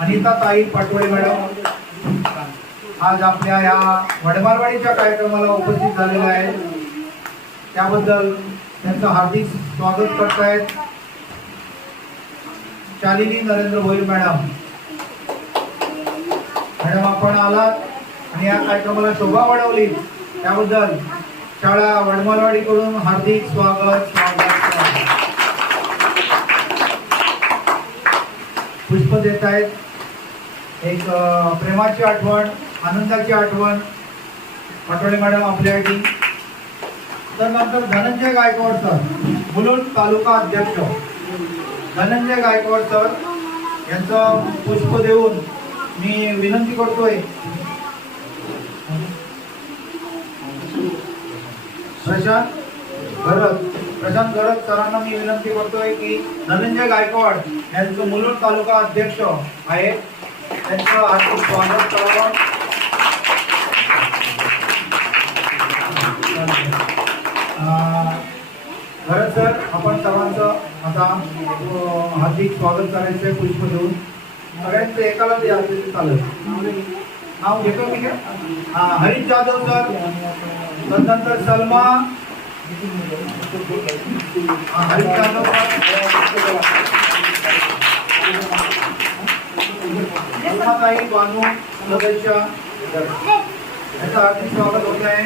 अनिता ताई पाटोळे मॅडम आज आपल्या या वडमारवाडीच्या कार्यक्रमाला उपस्थित झालेल्या आहेत, त्याबद्दल त्यांचं हार्दिक स्वागत करतायत. शालिनी नरेंद्र भोईर मॅडम, आपण आलात आणि या कार्यक्रमाला शोभा वाढवली, त्याबद्दल शाळा वडमारवाडीकडून हार्दिक स्वागत. पुष्प देत आहेत, एक प्रेमाची आठवण, आनंदाची आठवण पाटोळे मॅडम आपल्यासाठी. तर नंतर धनंजय गायकवाड सर, मुलुंड तालुका अध्यक्ष धनंजय गायकवाड सर यांचं पुष्प देऊन मी विनंती करतोय. प्रशांत गरज सरांना मी विनंती करतोय की धनंजय गायकवाड यांचं मुलुंड तालुका अध्यक्ष आहे, त्यांचं हार्दिक स्वागत करावं. गरज सर, आपण सर्वांचं आता हार्दिक स्वागत करायचंय पुष्प देऊन. सगळ्यांचं एकाला द्यायचं चालेल. नाव घेतो मी का? हरीश जाधव सर, तदनंतर सलमा हरीश जाधव, सलमाताई बानू सदस्य, याचं हार्दिक स्वागत होत आहे.